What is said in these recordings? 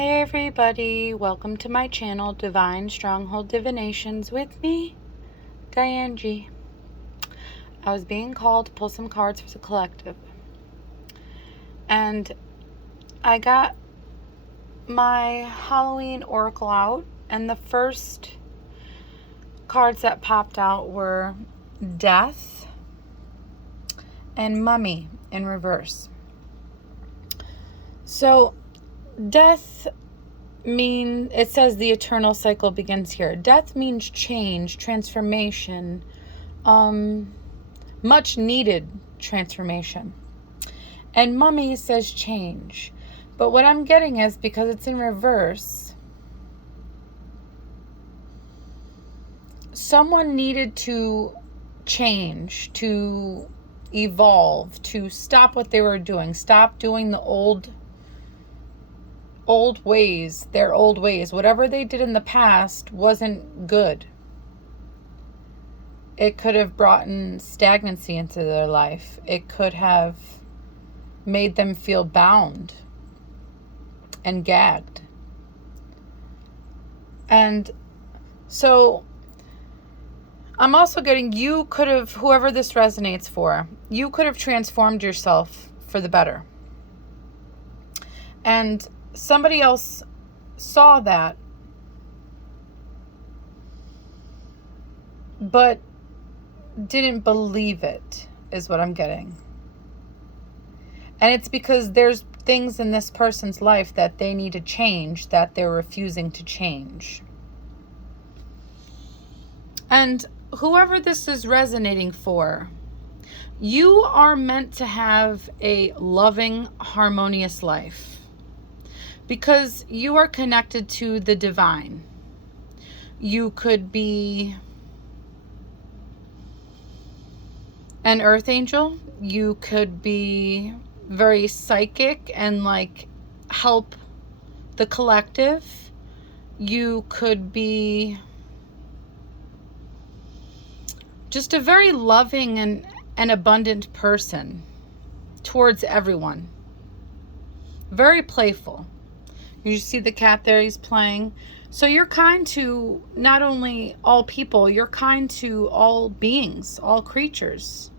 Hey everybody, welcome to my channel, Divine Stronghold Divinations, with me, Diane G. I was being called to pull some cards for the collective, and I got my Halloween oracle out, and the first cards that popped out were Death and Mummy in reverse. So Death it says the eternal cycle begins here. Death means change, transformation, much needed transformation. And Mummy says change. But what I'm getting is, because it's in reverse, someone needed to change, to evolve, to stop what they were doing, stop doing the old ways, their old ways. Whatever they did in the past wasn't good. It could have brought in stagnancy into their life. It could have made them feel bound and gagged. And so I'm also getting, you could have, whoever this resonates for, you could have transformed yourself for the better. And somebody else saw that, but didn't believe it, is what I'm getting. And it's because there's things in this person's life that they need to change that they're refusing to change. And whoever this is resonating for, you are meant to have a loving, harmonious life, because you are connected to the divine. You could be an earth angel. You could be very psychic and help the collective. You could be just a very loving and abundant person towards everyone. Very playful. You see the cat there, he's playing. So you're kind to not only all people, you're kind to all beings, all creatures.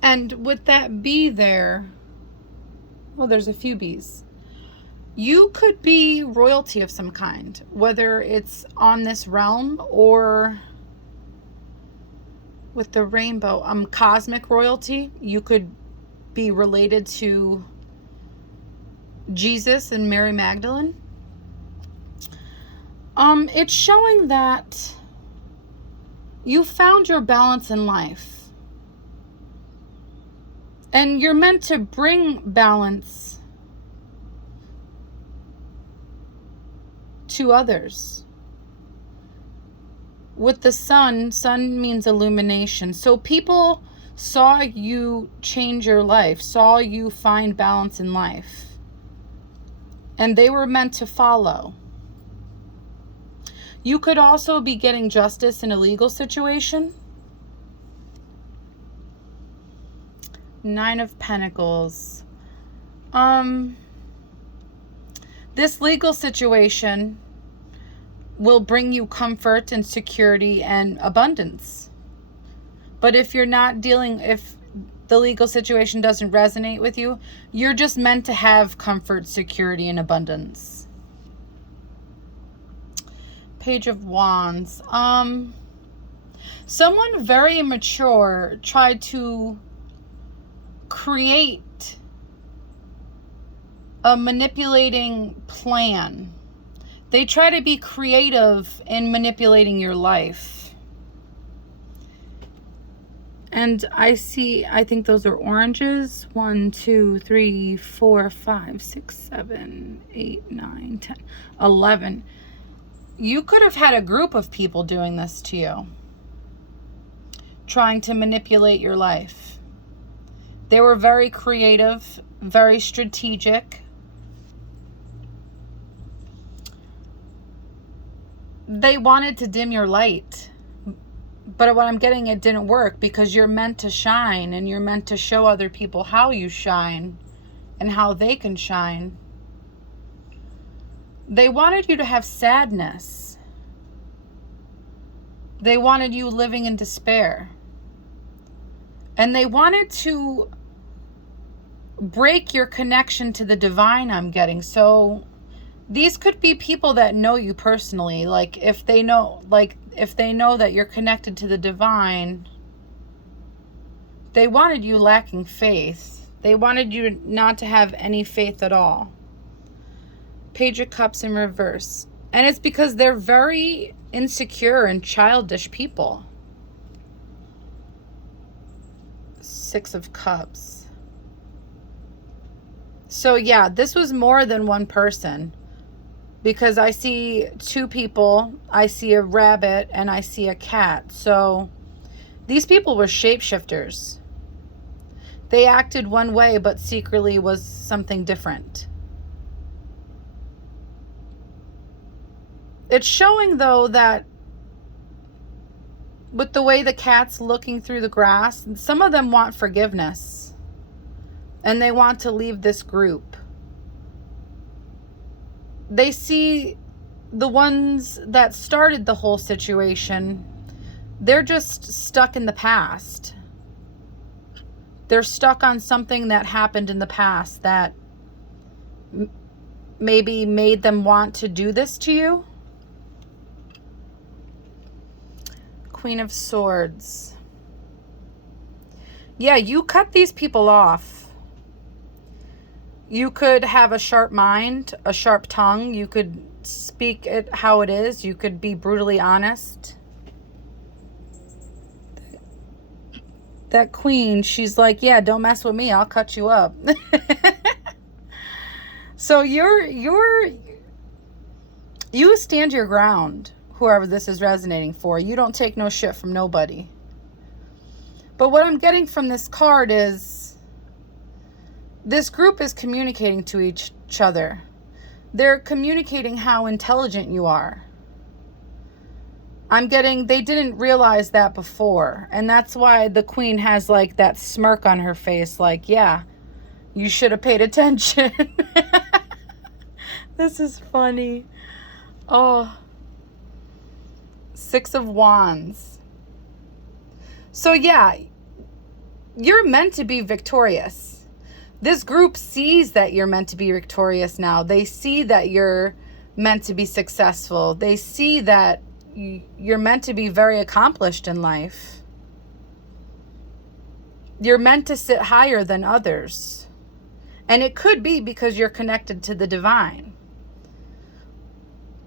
And with that bee there, well, there's a few bees. You could be royalty of some kind, whether it's on this realm or with the rainbow, cosmic royalty. You could be related to Jesus and Mary Magdalene. It's showing that you found your balance in life. And you're meant to bring balance to others. With the sun means illumination. So people saw you change your life, saw you find balance in life. And they were meant to follow. You could also be getting justice in a legal situation. 9 of Pentacles. This legal situation will bring you comfort and security and abundance. But if you're not if the legal situation doesn't resonate with you, you're just meant to have comfort, security, and abundance. Page of Wands. Someone very mature tried to create a manipulating plan. They try to be creative in manipulating your life. And I think those are oranges. 1, 2, 3, 4, 5, 6, 7, 8, 9, 10, 11. You could have had a group of people doing this to you, trying to manipulate your life. They were very creative, very strategic. They wanted to dim your light. But what I'm getting, it didn't work, because you're meant to shine and you're meant to show other people how you shine. and how they can shine. They wanted you to have sadness. They wanted you living in despair. And they wanted to break your connection to the divine, I'm getting. So these could be people that know you personally. Like if they know that you're connected to the divine, they wanted you lacking faith. They wanted you not to have any faith at all. Page of Cups in reverse. And it's because they're very insecure and childish people. Six of Cups. So yeah, this was more than one person. Because I see two people, I see a rabbit, and I see a cat. So these people were shapeshifters. They acted one way, but secretly was something different. It's showing, though, that with the way the cat's looking through the grass, some of them want forgiveness. And they want to leave this group. They see the ones that started the whole situation, they're just stuck in the past. They're stuck on something that happened in the past that maybe made them want to do this to you. Queen of Swords. Yeah, you cut these people off. You could have a sharp mind, a sharp tongue. You could speak it how it is. You could be brutally honest. That queen, she's like, yeah, don't mess with me. I'll cut you up. So you stand your ground, whoever this is resonating for. You don't take no shit from nobody. But what I'm getting from this card is this group is communicating to each other. They're communicating how intelligent you are. I'm getting, they didn't realize that before. And that's why the queen has like that smirk on her face. Like, yeah, you should have paid attention. This is funny. Oh. Six of Wands. So yeah, you're meant to be victorious. This group sees that you're meant to be victorious now. They see that you're meant to be successful. They see that you're meant to be very accomplished in life. You're meant to sit higher than others. And it could be because you're connected to the divine.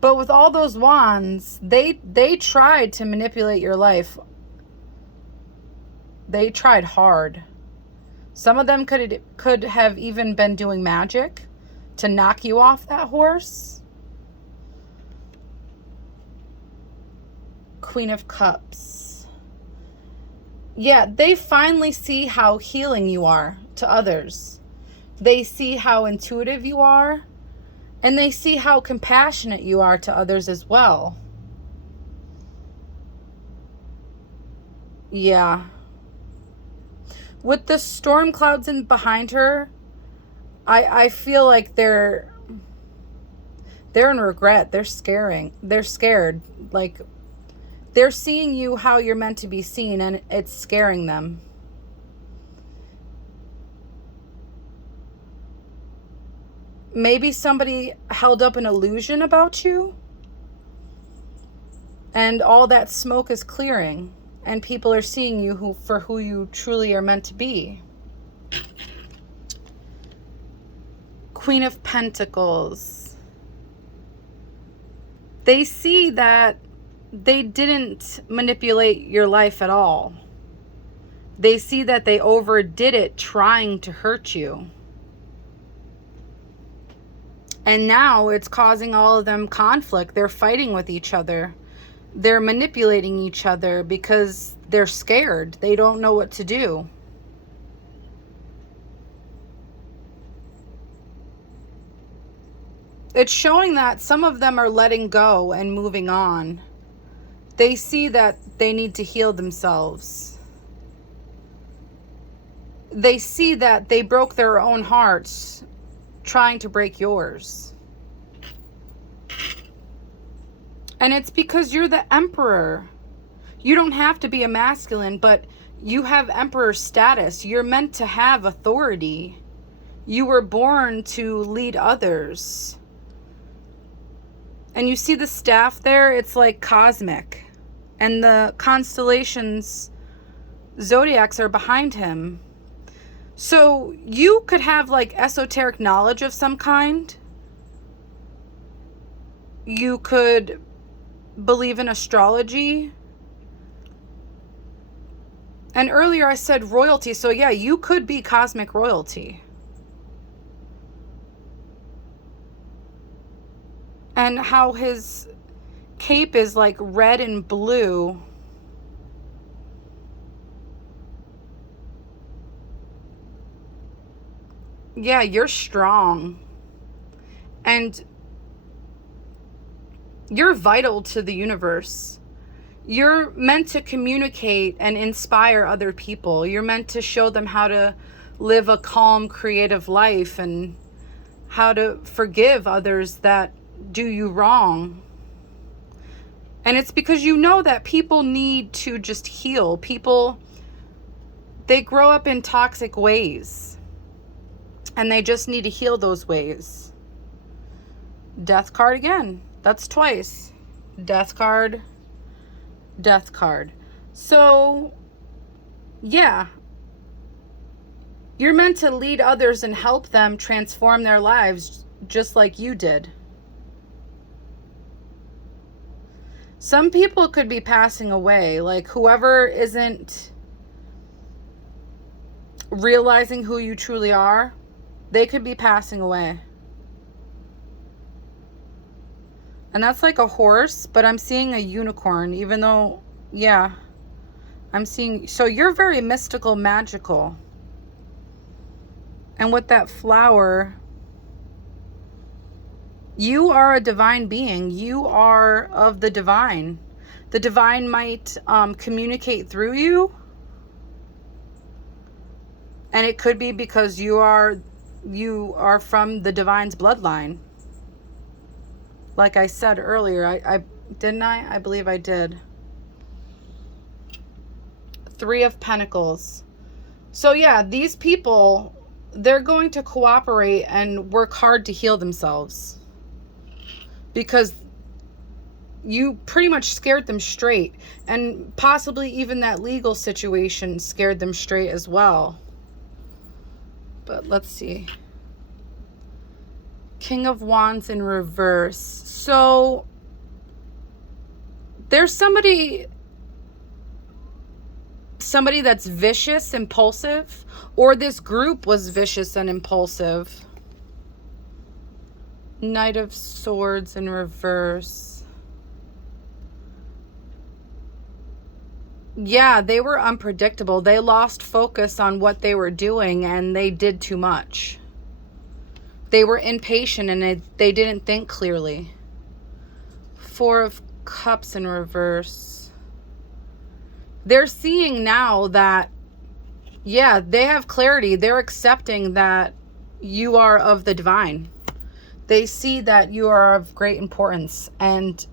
But with all those wands, they tried to manipulate your life. They tried hard. Some of them could have even been doing magic to knock you off that horse. Queen of Cups. Yeah, they finally see how healing you are to others. They see how intuitive you are. And they see how compassionate you are to others as well. Yeah. With the storm clouds in behind her, I feel like they're in regret. They're scared. Like, they're seeing you how you're meant to be seen, and it's scaring them. Maybe somebody held up an illusion about you, and all that smoke is clearing, and people are seeing you for who you truly are meant to be. Queen of Pentacles. They see that they didn't manipulate your life at all. They see that they overdid it trying to hurt you. And now it's causing all of them conflict. They're fighting with each other. They're manipulating each other because they're scared. They don't know what to do. It's showing that some of them are letting go and moving on. They see that they need to heal themselves. they see that they broke their own hearts trying to break yours. And it's because you're the emperor. You don't have to be a masculine, but you have emperor status. You're meant to have authority. You were born to lead others. And you see the staff there? It's like cosmic. And the constellations, zodiacs are behind him. So you could have like esoteric knowledge of some kind. You could believe in astrology. And earlier I said royalty. So yeah, you could be cosmic royalty. And how his cape is like red and blue. Yeah, you're strong. And you're vital to the universe. You're meant to communicate and inspire other people. You're meant to show them how to live a calm, creative life and how to forgive others that do you wrong. And it's because you know that people need to just heal. People, they grow up in toxic ways and they just need to heal those ways. Death card again. That's twice. Death card. Death card. So, yeah. You're meant to lead others and help them transform their lives just like you did. Some people could be passing away, like whoever isn't realizing who you truly are, they could be passing away. And that's like a horse, but I'm seeing a unicorn, even though, yeah, I'm seeing, so you're very mystical, magical. And with that flower, you are a divine being. You are of the divine. The divine might communicate through you. And it could be because you are from the divine's bloodline. Like I said earlier, I didn't I? I believe I did. 3 of Pentacles. So yeah, these people, they're going to cooperate and work hard to heal themselves. Because you pretty much scared them straight. And possibly even that legal situation scared them straight as well. But let's see. King of Wands in reverse. So there's somebody that's vicious, impulsive, or this group was vicious and impulsive. Knight of Swords in reverse. Yeah, they were unpredictable. They lost focus on what they were doing and they did too much. They were impatient and they didn't think clearly. 4 of Cups in reverse. They're seeing now that, yeah, they have clarity. They're accepting that you are of the divine. They see that you are of great importance, and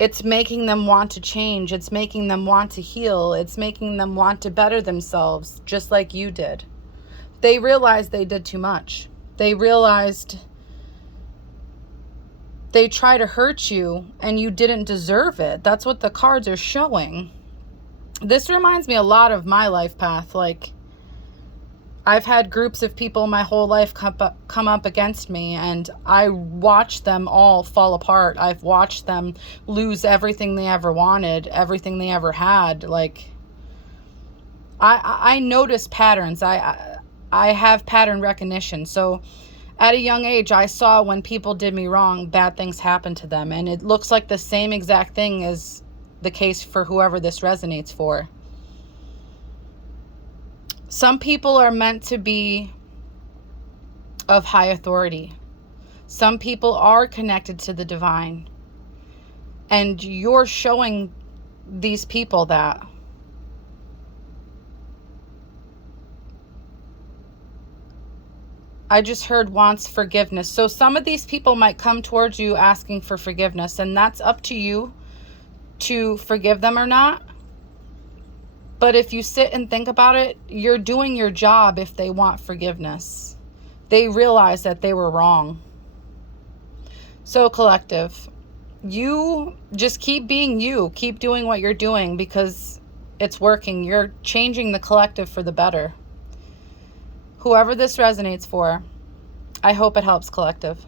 it's making them want to change. It's making them want to heal. It's making them want to better themselves, just like you did. They realized they did too much. They realized they tried to hurt you and you didn't deserve it. That's what the cards are showing. This reminds me a lot of my life path. Like, I've had groups of people my whole life come up against me, and I watched them all fall apart. I've watched them lose everything they ever wanted, everything they ever had. Like, I notice patterns. I have pattern recognition. So at a young age, I saw when people did me wrong, bad things happened to them. And it looks like the same exact thing is the case for whoever this resonates for. Some people are meant to be of high authority. Some people are connected to the divine. And you're showing these people that. I just heard wants forgiveness. So some of these people might come towards you asking for forgiveness, and that's up to you to forgive them or not. But if you sit and think about it, you're doing your job if they want forgiveness. They realize that they were wrong. So collective, you just keep being you. Keep doing what you're doing because it's working. You're changing the collective for the better. Whoever this resonates for, I hope it helps, collective.